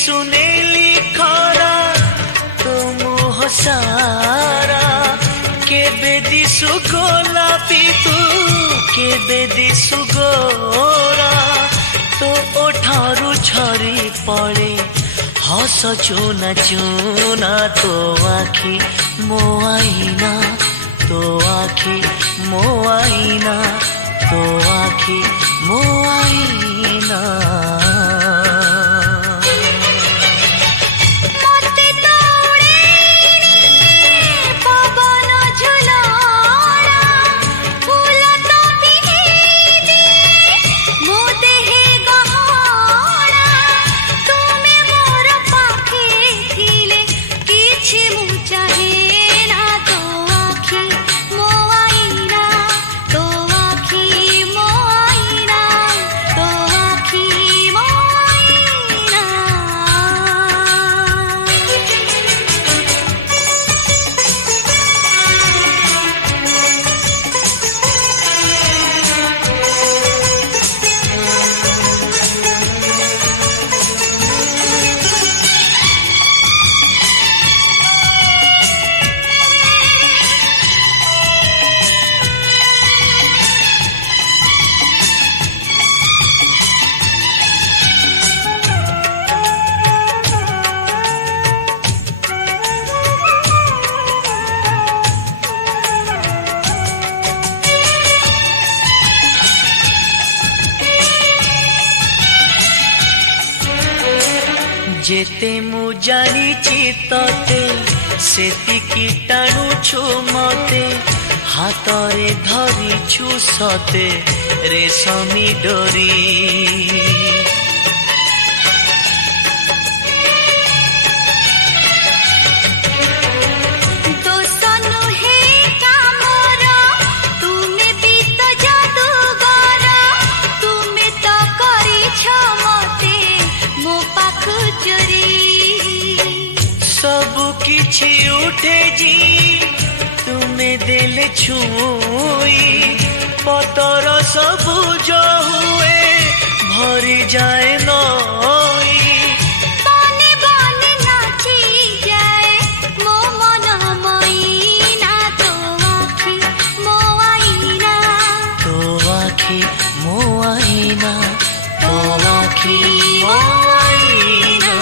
सुनेली खरा तो मुह सारा केबे दिसु गोलापी तू केबे दिसु गोरा तो ओठारू झरी पड़े हस चूना चूना तो आखी मो आईना तो आखी मो आईना तो आखी मो आईना जेते मु जानिची तते सेतिकी टाणुछु मते हातरे धरिछु सते रेशमी डोरी किछि उठे जी तुम्हें देले छुई पतर सबुज हुए भरी जाए नई बने बने नाची जाए मो मन मैना तो आखी मो आईना तो आखी मो आईना तो आखी मो आईना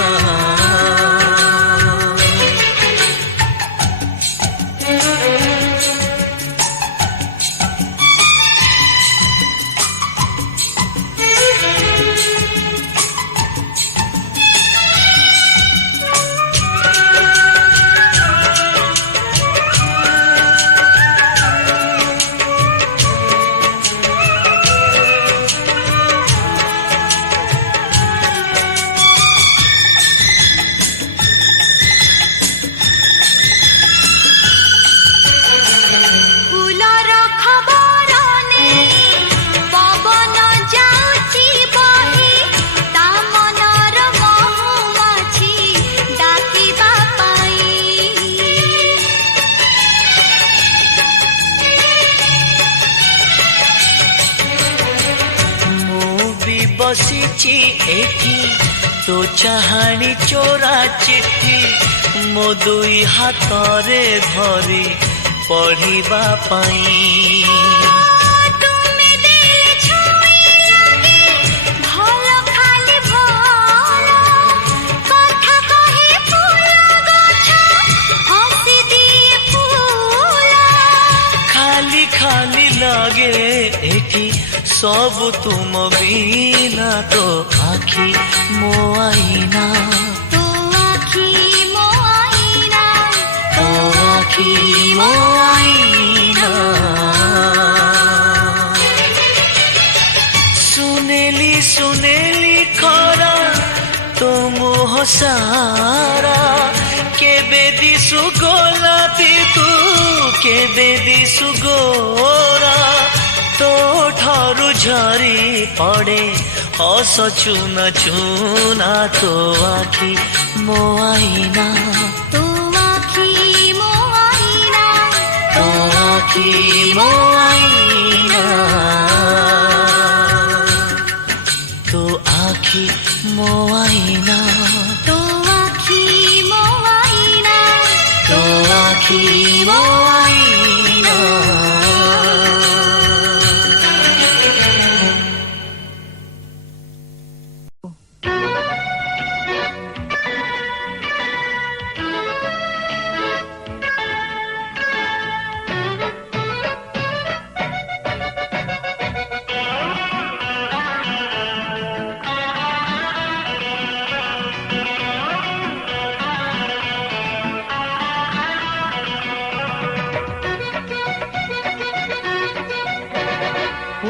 बसीची एठी तो चाहानी चोरा चिट्ठी मो दुई हाथरे धरी पढ़िबा पाई खाली खाली लागे एठी सब तुम बिना तो आखी मो आईना तो आखी मो आईना तो आखी मो आईना सुनेली सुनेली खरा तो मुह सारा केबे दिसु गोलापी तू केबे दिसु गोरा तो ठारू झरी पड़े हस चूना चूना तो आखी मो आईना तो आखी मो आईना तो आखी मो आईना तो आखी मो आईना तो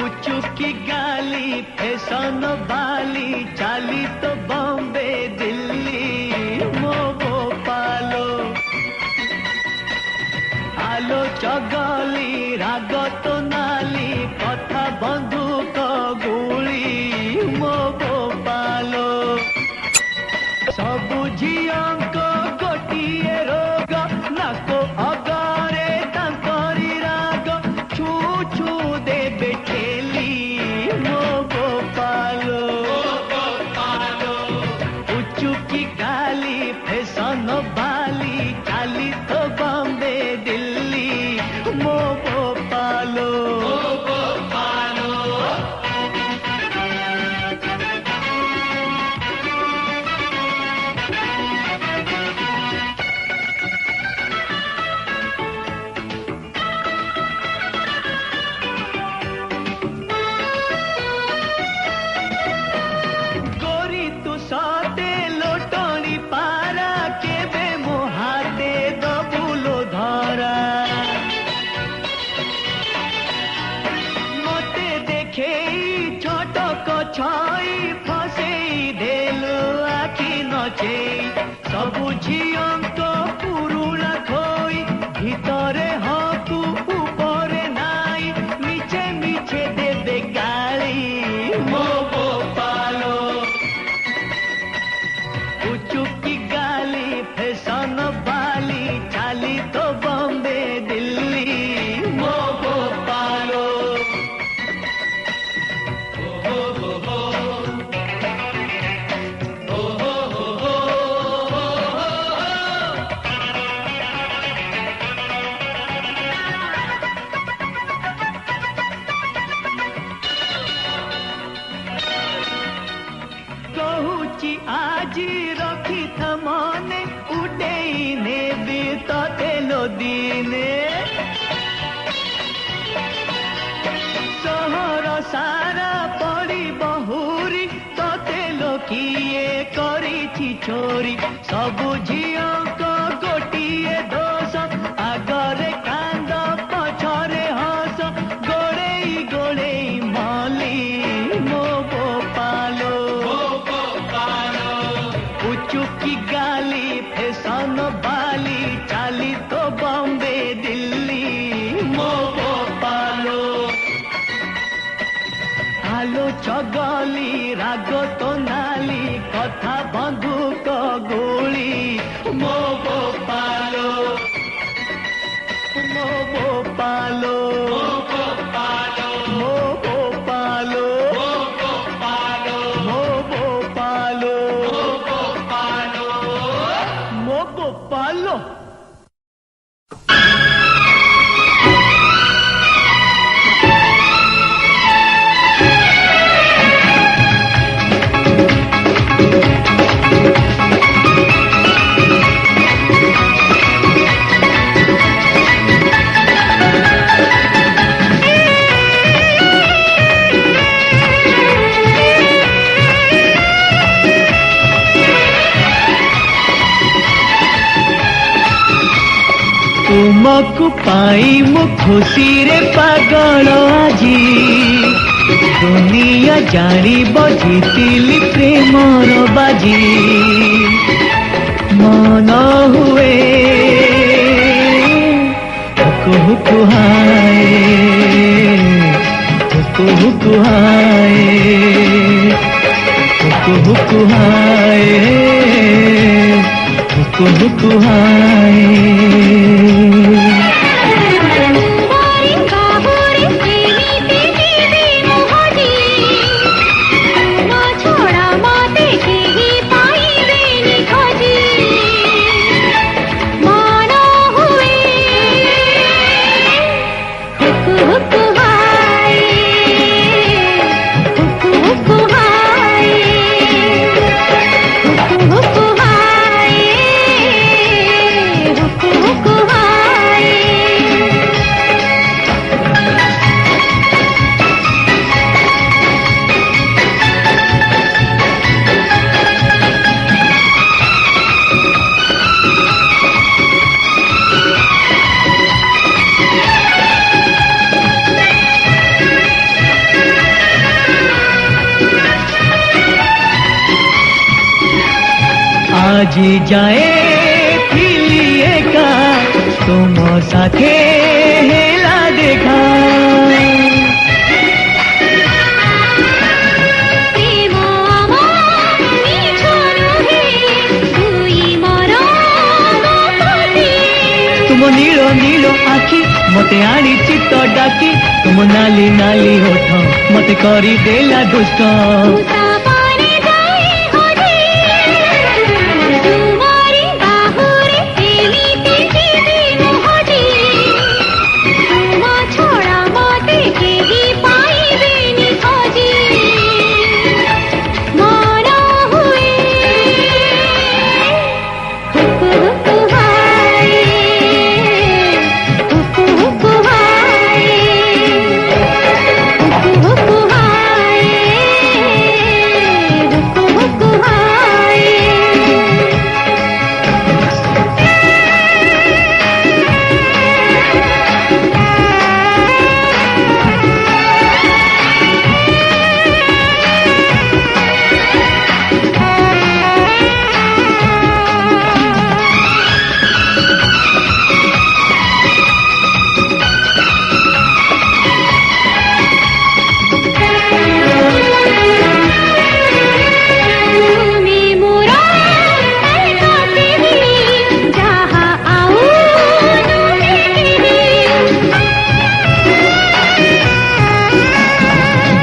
उचुकी गाली फैशन बाली चाली तो बॉम्बे दिल्ली मो गोपालो आलो चगली राग तो नाली कथा बंदूक गुली मो गोपालो सबु झियंक गोटिए रोग नाको अगरे तांकरी राग छू छू देबे ठेली मो गोपालो उचुकी गाली फैशन बाली चाली तो बॉम्बे दिल्ली मो गोपालो गोरी तू साते लोटनी पारा केबे मोहाते दबुलो धरा मते देखे छोटक छई फसेई देलु आखि नचे सबु झियंक पुरुणा खोई भितरे हकु उपरे नाई मिछे मिछे देबे गाली मो गोपालो उचुकी गाली फैशन बाली चाली तो बॉम्बे दिल्ली मो गोपालो कहुची आजी रखी था मने उडेई नेबी तते लो दिने सहर सारा पड़ी बहुरी तते लो किए करिछि चोरी सबु झियंक गोटिए दोष आगरे कांद पछरे हस गोड़ेई गोड़ेई मली मो गोपालो उचुकी गाली फैशन बाली चाली तो बॉम्बे दिल्ली मो गोपालो आलो चगली राग तो नाली कथा बंदूक गुली मो गोपालो मो गोपालो मो गोपालो मो गोपालो मो गोपालो मो गोपालो मो गोपालो तुमको पाई मु खुशी रे पागल आजी दुनिया जानी बजितिली प्रेमर बाजी मन हुए हुकु हुकु हाय हुकु हुकु हाय हुकु हुकु हाय हुकु हुकु हाय हुकु আজি যায় ফিলিয়ে কা তোম সাথে হেলা দেখা প্রেম আমার মিছ নহে দুই মরণ প্রতি तुम नील नील आखि मते आनी चित्त डाकी तुम नाली नाली होठ मते करी देला दुष्ट উতা পারে যায় হজি তোমারি বাহুরে এমিতি দিদি মোহজি তুম ছড়া মতে কেহি পাইবেনি খজি মন হুয়ে হুকু হুকু হায় হুকু হুকু হায় হুকু হুকু হায় হুকু হুকু হায় তুমি মোর কাছে যাহা আউ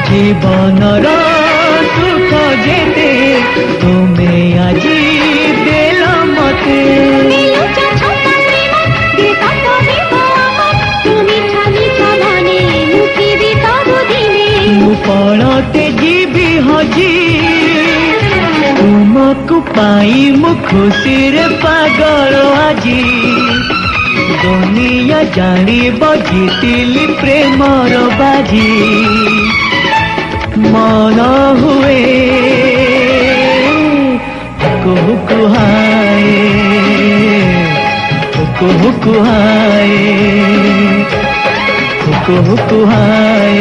জীবনর সুখ যেতে তুমি আজি দেল মতে তুমি ছানি ছানে মুখিবি তবুদিনে ମୁଁ ପଣତେ ଯିବି ହଜି ତୁମକୁ ପାଇ ମୁଁ ଖୁସିରେ ପାଗଳ ଆଜି ଦୁନିଆ ଜାଣିବ ଜିତିଲି ପ୍ରେମର ବାଜି ମନ ହୁଏ ହୁକୁ ହୁକୁ ହାଏ ହୁକୁ ହୁକୁ ହାଏ हुकु हुकु हाय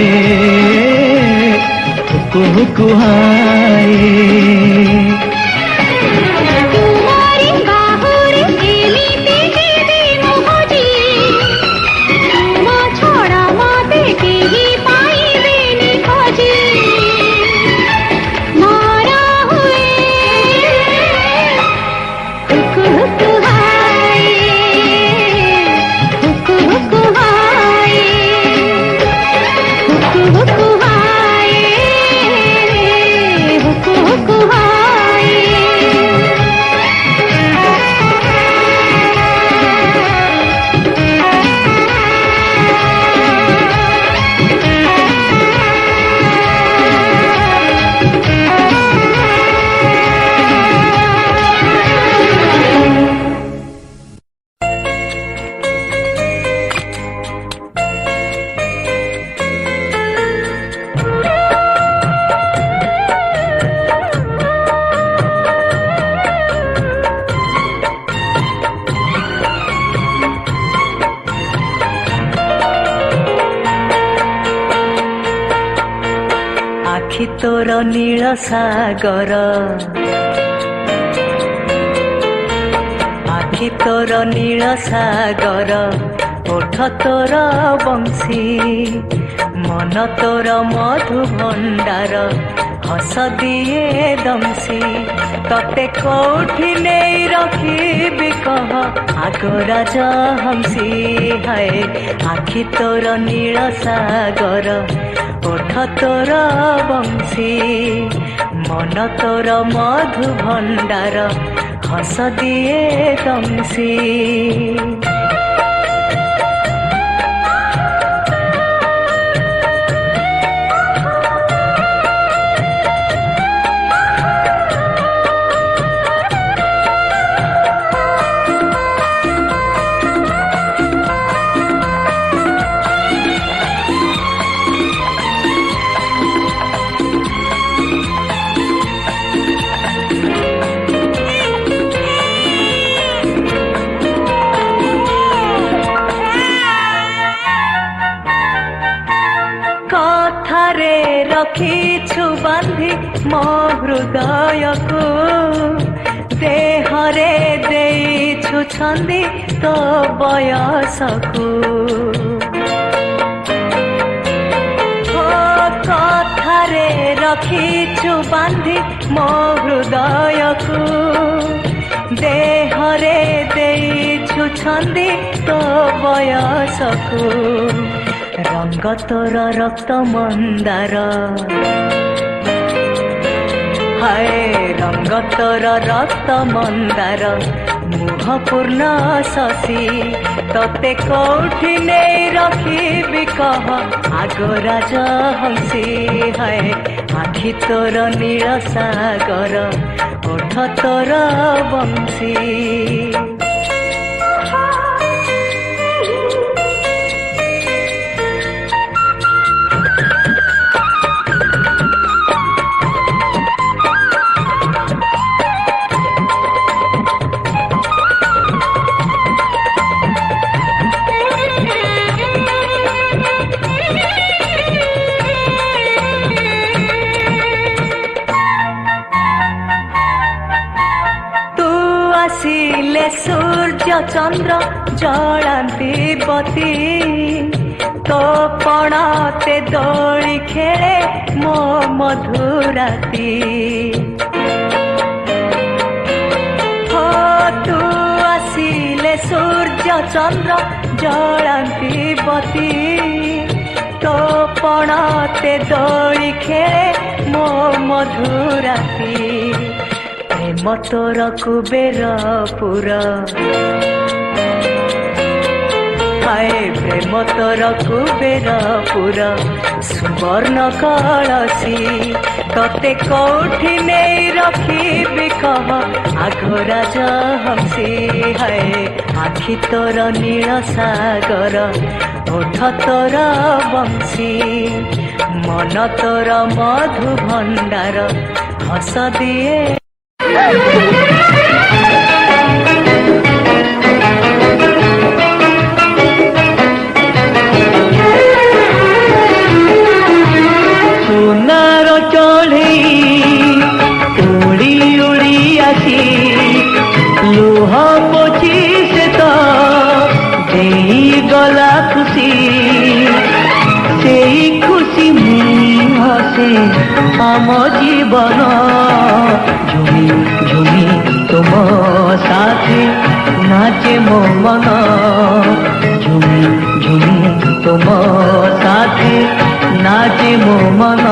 हुकु हुकु हाय তোমারি বাহুরে এমিতি দিদি মোহজি তুম ছড়া মতে কেহি পাইবেনি খজি মন হুয়ে হুকু হুকু হায় হুকু হুকু হায় হুকু হুকু হায় হুকু হুকু হায় আখি তোর নীল সাগর আখি তোর নীল সাগর ওঠ তোর বংশী মন তোর মধু ভণ্ডার হস দিয়ে দমসি ততে কোঠি নেই রখিবি কহ আগরাজ হংসি হায় আখি তোর নীল সাগর ওঠ তোর বংশী মন তোর মধু ভণ্ডার হস দিয়ে দমসি ରଖିଛୁ ବାନ୍ଧି ମୋ ହୃଦୟକୁ ଦେହରେ ଦେଇଛୁ ଛନ୍ଦି ତୋ ବୟସକୁ କଥାରେ ରଖିଛୁ ବାନ୍ଧି ମୋ ହୃଦୟକୁ ଦେହରେ ଦେଇଛୁ ଛନ୍ଦି ତୋ ବୟସକୁ ରଙ୍ଗ ତୋର ରକ୍ତ ମନ୍ଦାର ହାୟ ରଙ୍ଗ ତୋର ରକ୍ତ ମନ୍ଦାର ମୁହ ପୂର୍ଣ୍ଣ ଶଶୀ ତତେ କୋଉଠି ନେଇ ରଖିବି କହ ଆଗ ରାଜହଂସୀ ହାୟ ଆଖି ତୋର ନୀଳ ସାଗର ଓଠ ତୋର ବଂଶୀ ଆସିଲେ ସୂର୍ଯ୍ୟ ଚନ୍ଦ୍ର ଜଳାନ୍ତି ବତୀ ତୋ ପଣତେ ଦୋଳି ଖେଳେ ମୋ ମଧୁରାତି ହୋ ତୁ ଆସିଲେ ସୂର୍ଯ୍ୟ ଚନ୍ଦ୍ର ଜଳାନ୍ତି ବତୀ ତୋ ପଣତେ ଦୋଳି ଖେଳେ ମୋ ମଧୁରାତି ପ୍ରେମ ତୋର କୁବେର ପୁର ହାୟ ପ୍ରେମ ତୋର କୁବେର ପୁର ସୁବର୍ଣ୍ଣ କଳସୀ ତତେ କୋଉଠି ନେଇ ରଖିବି କହ ଆଗ ରାଜହଂସୀ ହାୟ ଆଖି ତୋର ନୀଳ ସାଗର ଓଠ ତୋର ବଂଶୀ ମନ ତୋର ମଧୁ ଭଣ୍ଡାର ହସ ଦିଏ সোনার চড়েই উড়ি উড়ি আসি লুহ পচি সে তো দেই গলা খুশি সেই খুশি হসে আম জীবন ঝুমি ঝুমি তোম সাথে নাচে মো মন ঝুমি ঝুমি তোম সাথে নাচে মো মন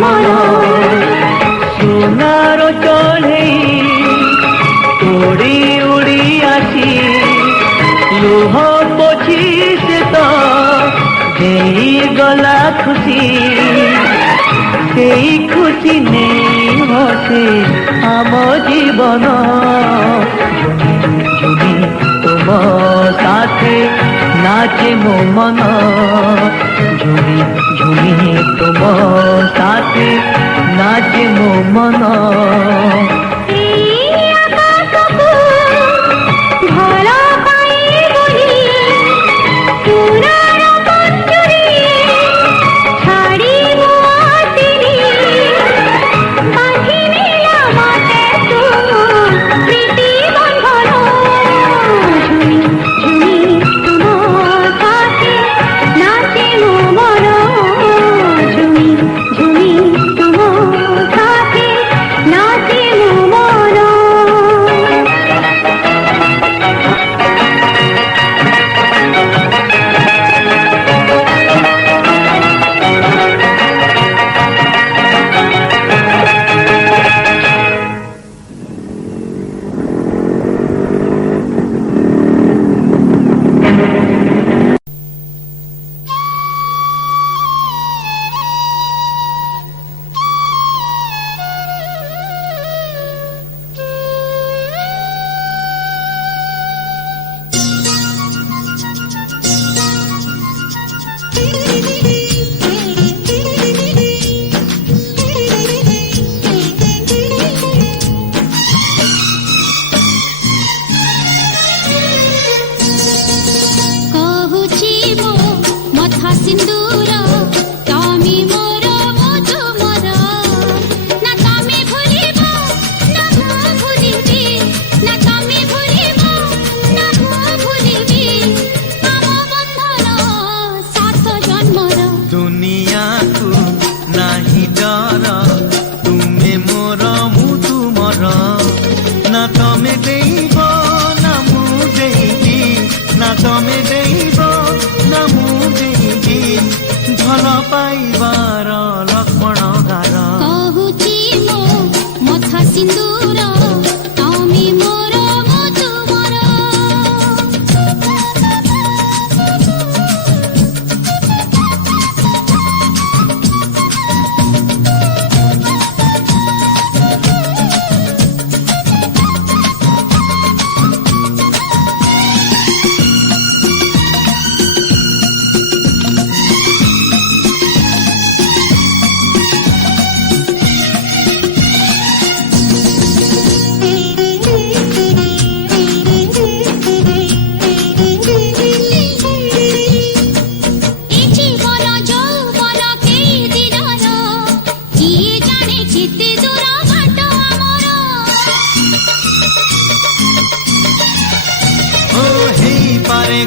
মন সোনার চড়েই উড়ি উড়ি আসি লুহ পছি সে তো দেই গলা খুশি সেই খুশি নেই হসে আম জীবন ঝুমি তুম সাথে নাচে মো মন ঝুমি ঝুমি তুম সাথে নাচে মো মন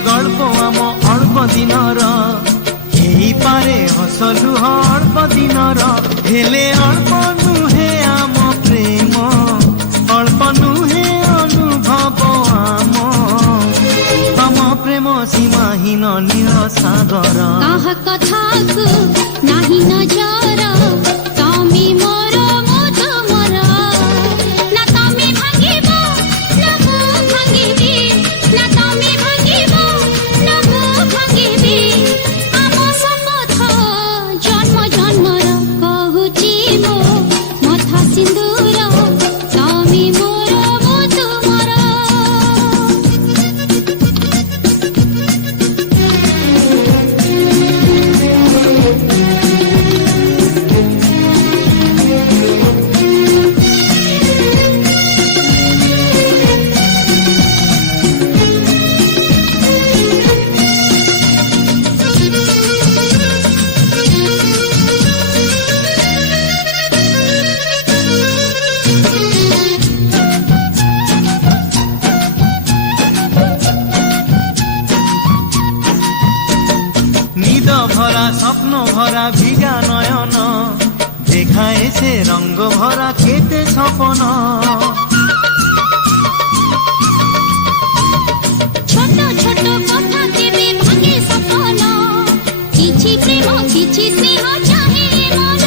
গল্প আম অল্প দিনর এইপারে হস লুহ অল্প দিনর হেলে অল্প নুহে আম প্রেম অল্প নুহে অনুভব আম তম প্রেম সীমাহীন নীল সাগর কাহা কথাকু নাহি নজর তুমি মোর মধু মোর না তুমি ভাঙিব না মু ভাঙিবি না তুমি ভাঙিব না মু ভাঙিবি আম সম্বন্ধ জন্ম জন্মর কহুচি মো মথা সিন্দুর তুমি মোর মধু মোর নিদ ভরা স্বপ্ন ভরা ভিজা নয়ন দেখায় সে রঙ্গ ভরা কেতে স্বপন ছোট ছোট কথা কেবে ভাঙে সপন কিছু প্রেম কিছু স্নেহ চাহে মন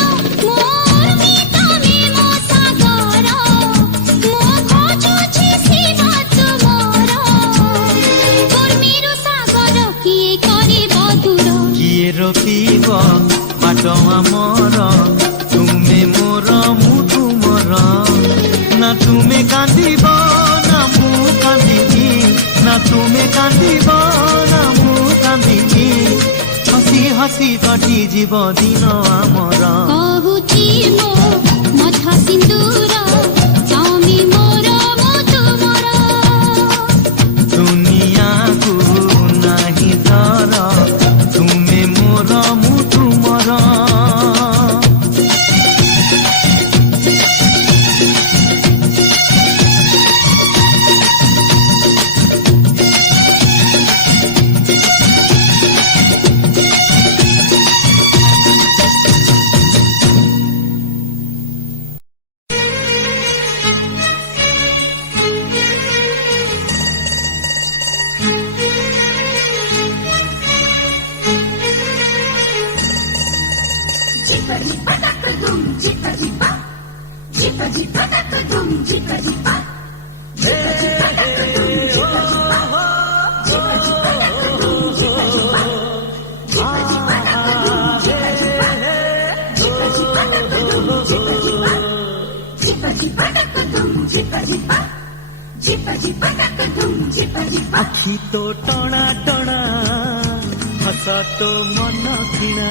কান্দিব না মু কান্দিবি হসি হসি কটি জীব দিন আমার কহুচি মো মথা সিন্দুর স্বামী মোর মো তুমর দুনিয়াକୁ ନାହିଁ ତର ତୁମେ ମୋର ମୁଁ ତୁମର আখি তো টଣା টଣା হস তো মন কিଣା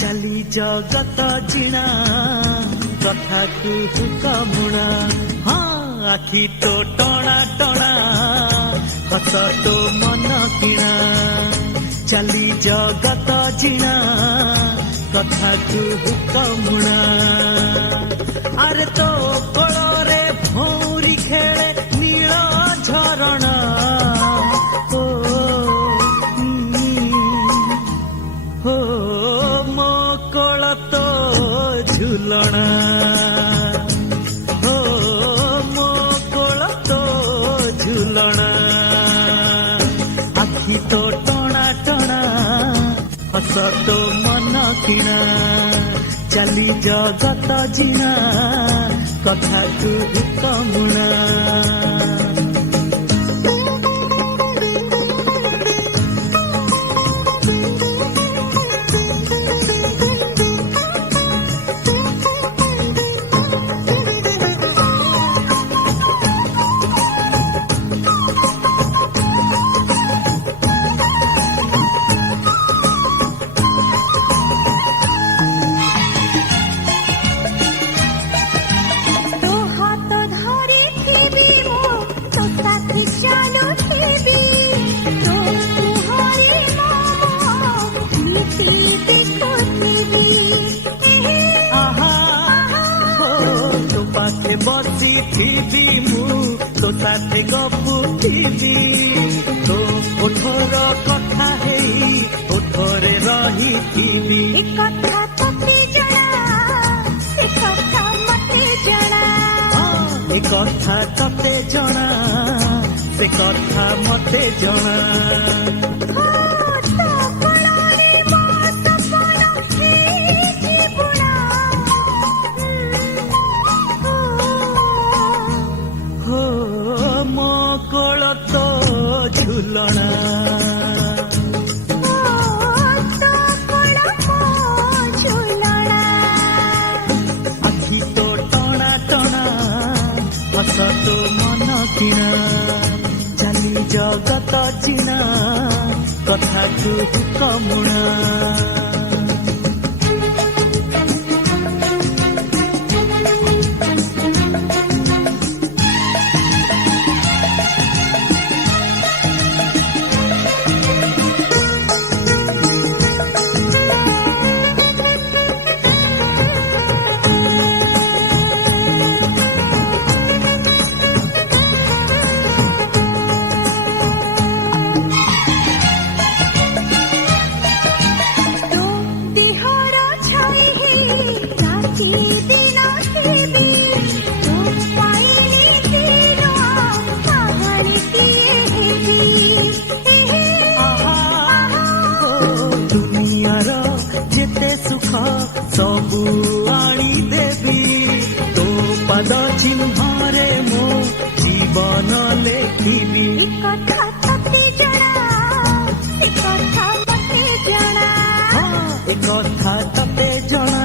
চালি জগত জিଣା কথাକୁ কমুଣା আখি তো টଣା টଣା হস তো মন কিଣା চালি জগত জিଣା কথাକୁ কমুଣା আরে তো কোଳରେ ভৌরি খেଳେ নীଳ ঝরଣା हो मो कोळ तो झुलणा हो मो कोळ तो झुलणा आखि तो टणा टणा हस तो मन किणा चाली जगत जिणा कथाକୁ कमुणा বসিথিবি মু তো সাথে গপুথিবি তো ওঠর কথা হেই ওঠরে রহিথিবি এ কথা তোতে জনা সে কথা মতে জনা এ কথা ততে জনা সে কথা মতে জনা ঝুলনা আখি তো টଣା টଣା হস তো মন কিଣା চালি জগত জিণা কথাକୁ কমুଣା सबु आनी देवी तो पद चिन्हरे मो जीवन लेखिबी কথা তোতে জনা সে কথা মতে জনা ए कथा तते जना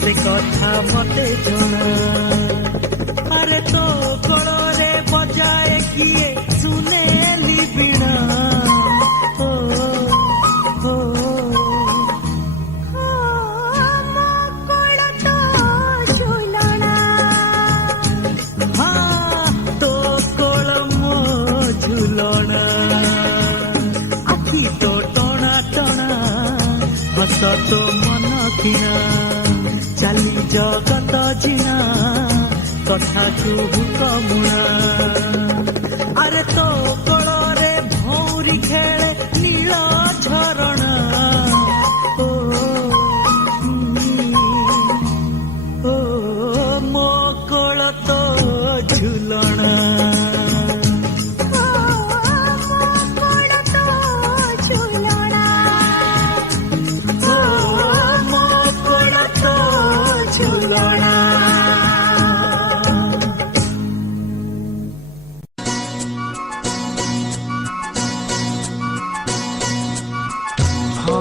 से कथा मते जना अरे तो कोଳରେ बजाए किए सुने तो मन किना चाली जगत जिना कथा तू कमुना अरे तो कोଳରେ भौरी खेले नील झरणा ओ मो कोଳ तो झुलणा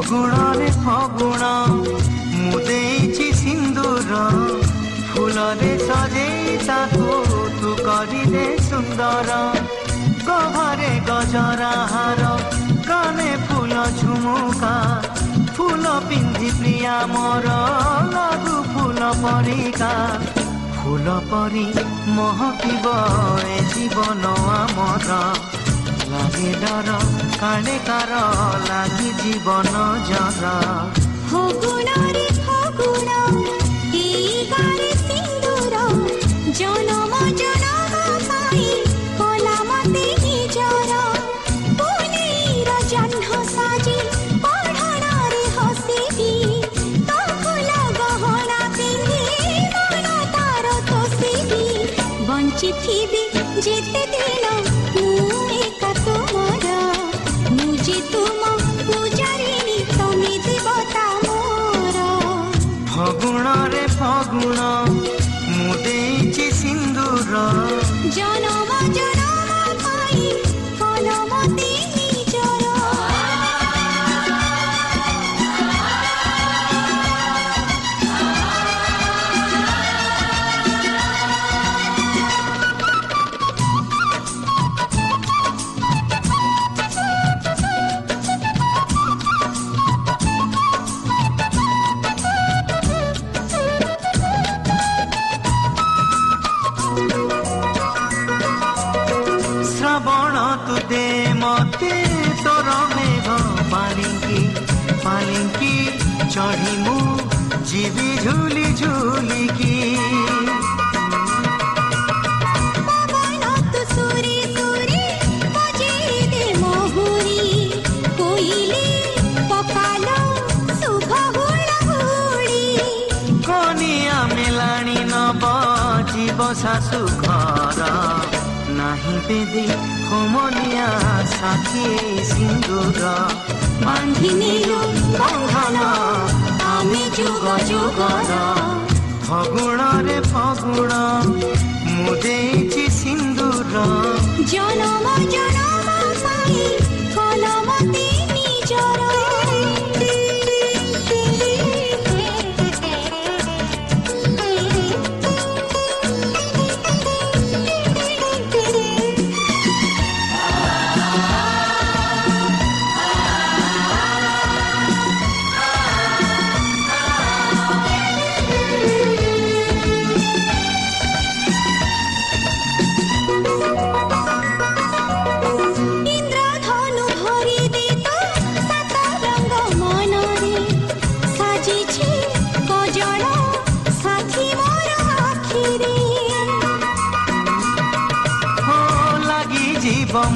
ଫଗୁଣରେ ଫଗୁଣ ମୁଁ ଦେଇଛି ସିନ୍ଦୁର ଫୁଲରେ ସଜେଇ ତାକୁ ତୁ କରିଦେ ସୁନ୍ଦର ଗହରେ ଗଜରା ହାର କାନେ ଫୁଲ ଝୁମୁକା ଫୁଲ ପିନ୍ଧି ପ୍ରିୟା ମୋର ଲାଗୁ ଫୁଲ ପରିକା ଫୁଲ ପରି ମହକିବ ଏ ଜୀବନ ଆମର লাগে ডর কালে কার লাগি জীবন জর ফগুণরে ফগুণ এই গারে সিন্দুর জনম জনম পাই কলা মতে নিজর পুনীর জহ্ন সাজি পঢ়ণরে হসিবি তো ফুল গহনা পিন্ধি মন তার তোষিবি বঞ্চিথিবি যেতে দিন ফগুণরে ফগুণ ମୁଁ ଦେଇଛି ସିନ୍ଦୁର জনম জনম পাই কলমতে নিজর चढ़ी मु जीवी झूली झूली की कनिया मेलाणी न बजीब शाशु घर नहीं बेदी होमनिया साथी सिंदूर बांधिनेलु बंधन आमे जुग जुगर फगुणरे फगुण मु देछि सिंदूर जनम जनम पाई कलमते निजर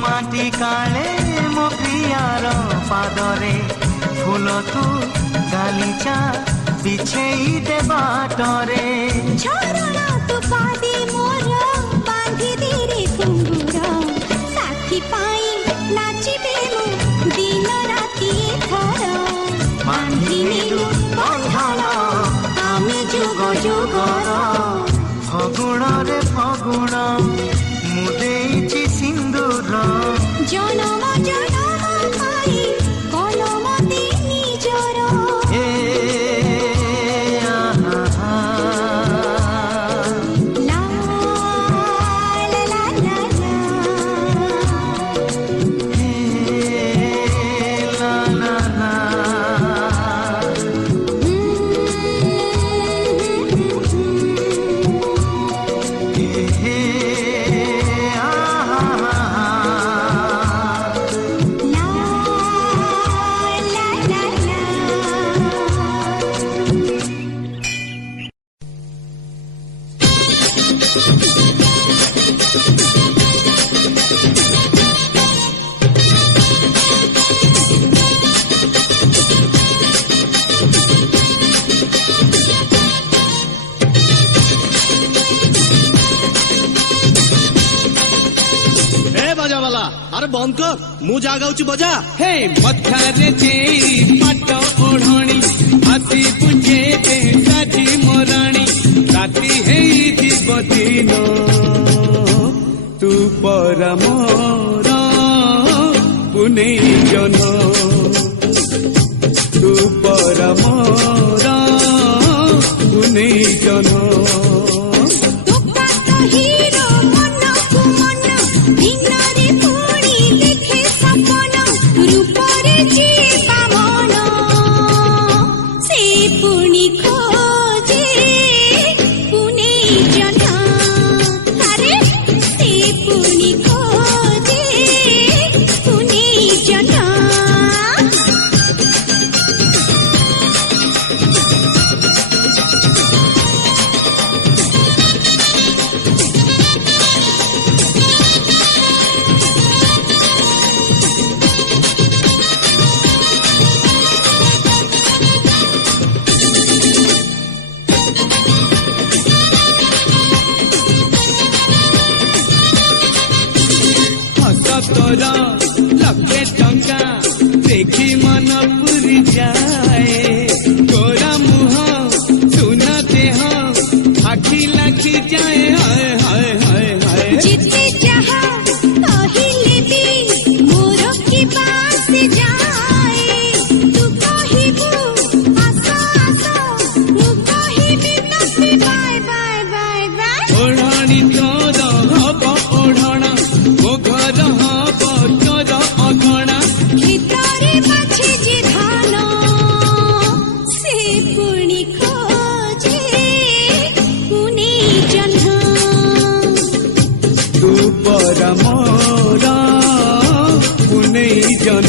माटी काले मो प्रियार पादरे फूल तू गालीचा बिछेई दे बाटरे झरणा तू पादे मोर बांधी दे रे घुंगुर साथी पाई नाचिबे मु दिन राति थर बांधिनेलु बंधन आमे जुग जुगर फगुणरे फगुण मु देछि सिंदूर जनम जनम पाई कलमते निजर ला ला ला ला ला ला ला बंद कर मु जा गाउची बजा हे मथारे जे पाट ओढ़णी हाथी बुझे दे साजी मोराणी राती है जीव दिन तू पर मोर पुने जन तू पर मोर पुने जन तोरा लखे टंका देखी मन पुरी जाए तोरा मुह सुना देह आखी लाखी जाए हाय हाय हाय हाय जिते जहाँ कहिले भी मोर की बात जाए तू कहिबू आसो आसो मु कहिबी नसी बाय बाय बाय बाय ओढ़ाणी तोर हब ओढ़णा मो घर हब तोर अगणा ভিতরে মাছি যে ধান সে পুনি খোঁজে পুনি জহ্ন तू पर मोर पुने जन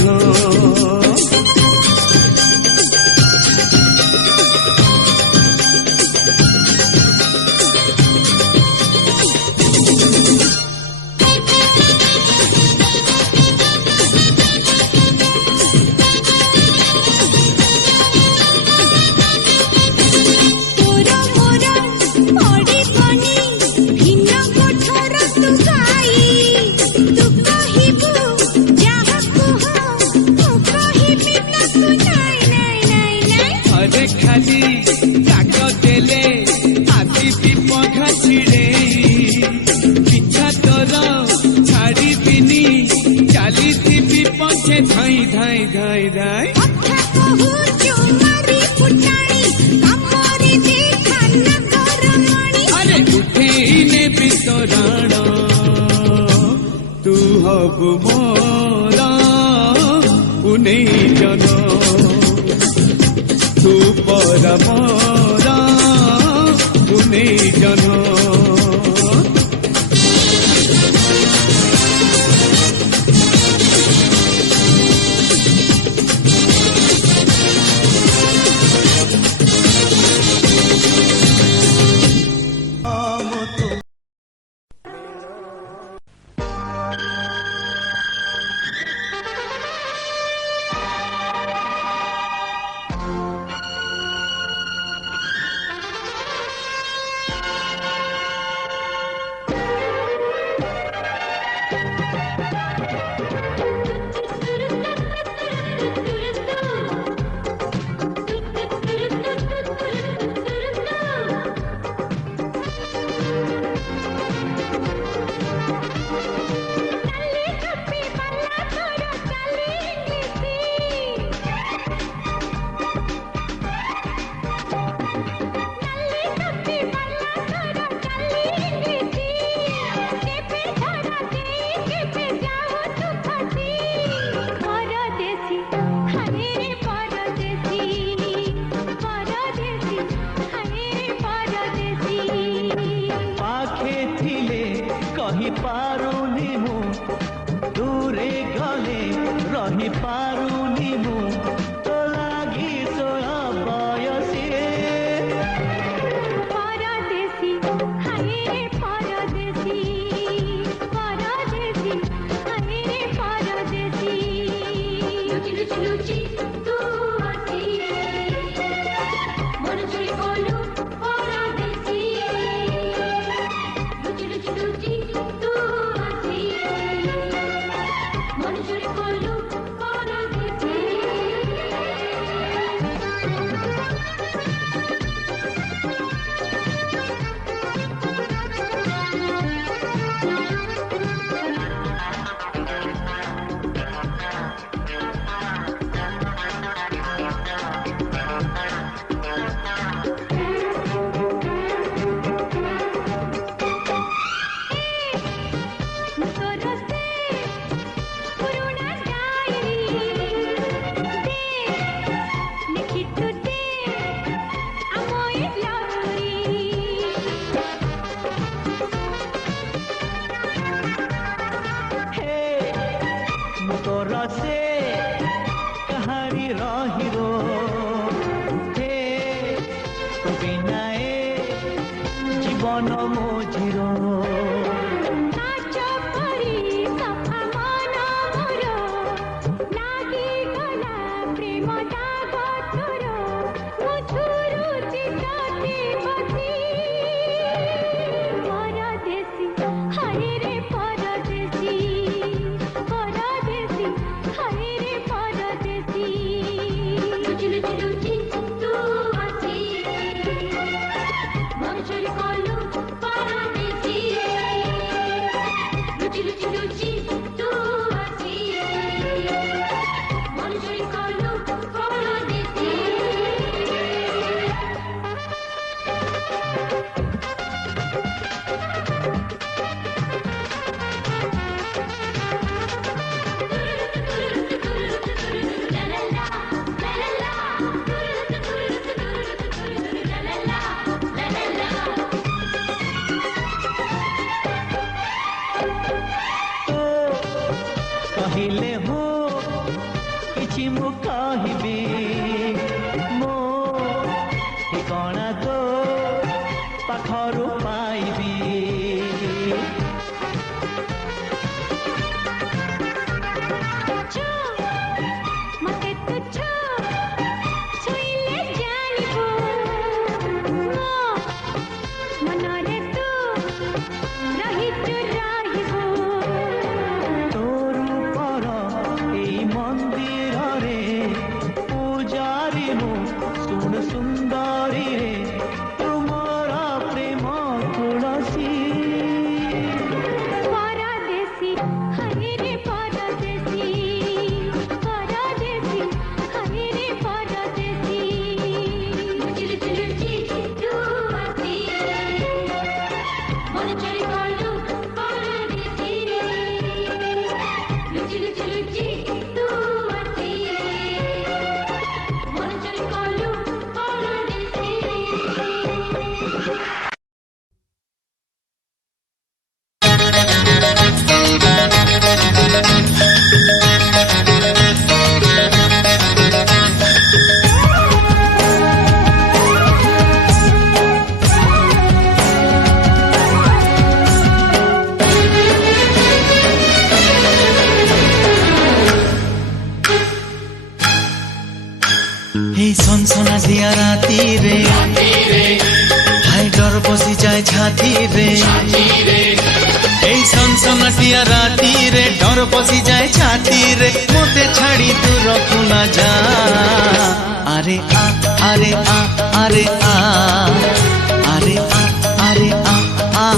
তোর মোর পড়ি বনি ভিন্ন কোঠর তু গাই তু কহিবু যাহা কুহ মু কহিবি না তু নাই নাই নাই নাই अरे खाली काग देले आदि पघा छिड़े पिछा तोर छाड़ी बिनी चाली थी पछे धाई धाई धाई धाई কথা কহুচু মারি ফুটানি আমরি দেখা নগর মণি अरे उठे ने बितराण तू हब मोर पुने जन तू पर मोर पुने जन ନାଏ ଜୀବନ ମୋଝିର କାଚ ପରି ସଫା ମନ ମୋର ଲାଗିଗଲା ପ୍ରେମ ଦାଗ ତୋର ମୁଁ ଝୁରୁଛି ତତେ ବସି ପରଦେଶୀ ହାୟ ରେ ପରଦେଶୀ ପରଦେଶୀ ହାୟ ରେ ପରଦେଶୀ ଲୁଚି ଲୁଚି ଲୁଚି ତୁ ଆସି ମନ ଚୋରି କଲୁ ପରଦେଶୀ ଲୁଚି ଲୁଚି ଲୁଚି ତୁ ଆସି ମନ ଚୋରି କଲୁ ପରଦେଶୀ କହିଲେ ହୋ କିଛି ମୁଁ କହିବି ମୋ ଠିକଣା ତୋ ପାଖରୁ ପାଇବି ମତେ ତୁଚ୍ଛ ଛୁଇଁଲେ ଜାଣିବୁ ମୋ ମନରେ ତୁ ରହିଛୁ ରହିବୁ ତୋ ରୂପର ଏଇ ମନ୍ଦିରରେ ପୂଜାରୀ ମୁଁ ଶୁଣ ସୁନ୍ଦରୀରେ ତୁମର ପ୍ରେମ ତୁଳସୀ ପରଦେଶୀ ହାୟ ରେ ପରଦେଶୀ ପରଦେଶୀ ହାୟ ରେ ପରଦେଶୀ ଲୁଚି ଲୁଚି ଲୁଚି ତୁ ଆସି ମନ ଚୋରି କଲୁ ପରଦେଶୀ ଲୁଚି ଲୁଚି ଲୁଚି ତୁ ଆସି ମନ ଚୋରି କଲୁ ପରଦେଶୀ এই সনসনা দিয়া রাতি রে হাই ডর বসি যায় ছাতি রে এই সনসনা দিয়া রাতি রে ডর বসি যায় ছাতি রে মতে ছাড়ি দূরকু না যা আরে আ আরে আ আরে আ আরে আ আরে আ আ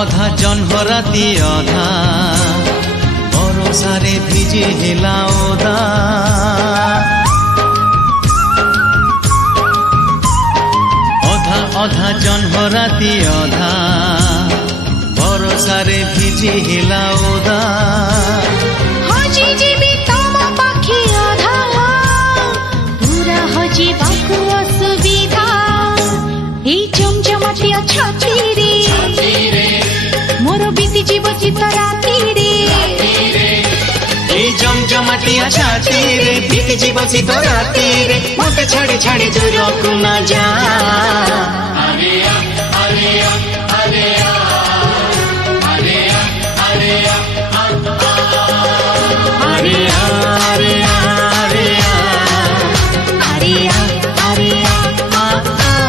অধা জহ্নরাতি অধা বরসারে ভিজে হেলা ওদা অধা অধা জহ্নরাতি অধা বরসারে ভিজে হেলা ওদা ହଜି ଯିବି ତମ ପାଖି ଅଧା ପୁରା ହଜିବାକୁ ଅସୁବିଧା ଏଇ ଚମଚମାଟିଆ ଛାତିରେ ମୋର ବିତିଯିବ ଚିତ୍ତ ରାତିରେ এই জমজমাটিয়া ছাতিরে বিতি জীব শীত রাতিরে মতে ছাড়ি ছাড়ি দূরকু না যা আরে আ আরে আ আরে আ আরে আ আরে আ আরে আ আরে আ আরে আ আরে আ আরে আ আ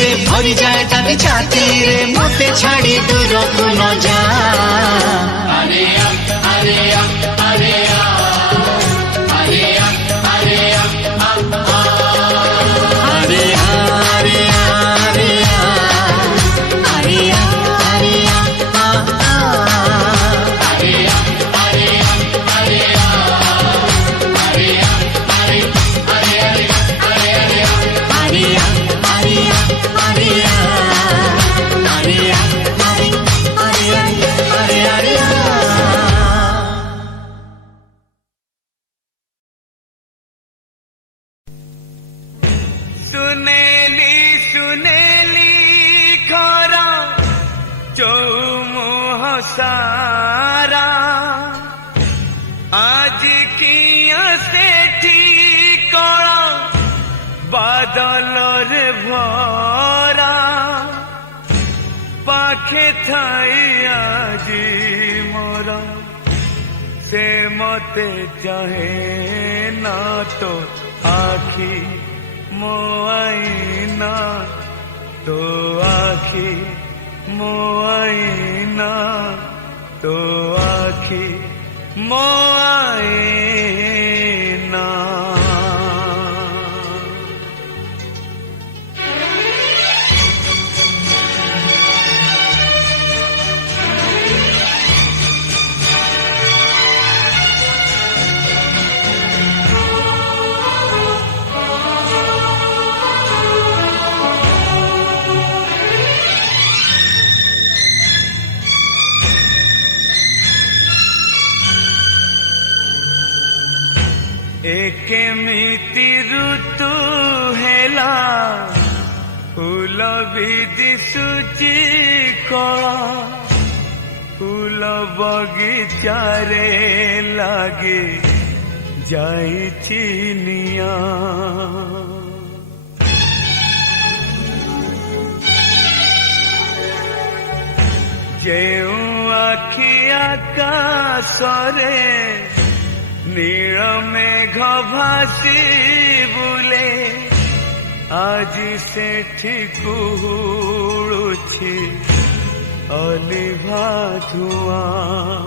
रे भरी जाए टानी छाती रे मते छाड़ी दूर को न जा अरे अरे अरे सुनेली सुनेली खरा चौमुह सारा आज किया से कला बादल रे भरा पाखे थाई आजी मोरा से मते चाहे ना तो आखी मो आईना तो आखी मो आईना तो आखी मो आईना केमिति ऋतु हेला फूल भी दिशुची कला फूल बगीचारे लागे जाई चिनिया जेउ आखि आकाशरे नील मेघ भासी बुले आज सेठी कुहुळुछि अलिभा धुआं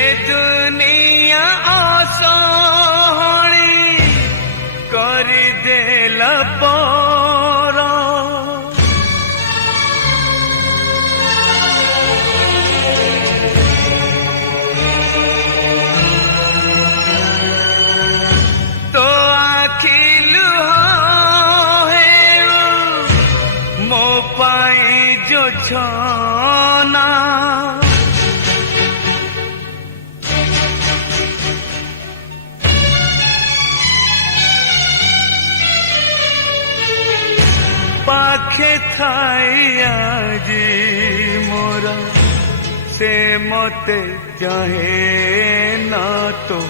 ए दुनिया असहणी करि देला पर जो छाना पाखे थाई आजी मोरा से मते चाहे ना तो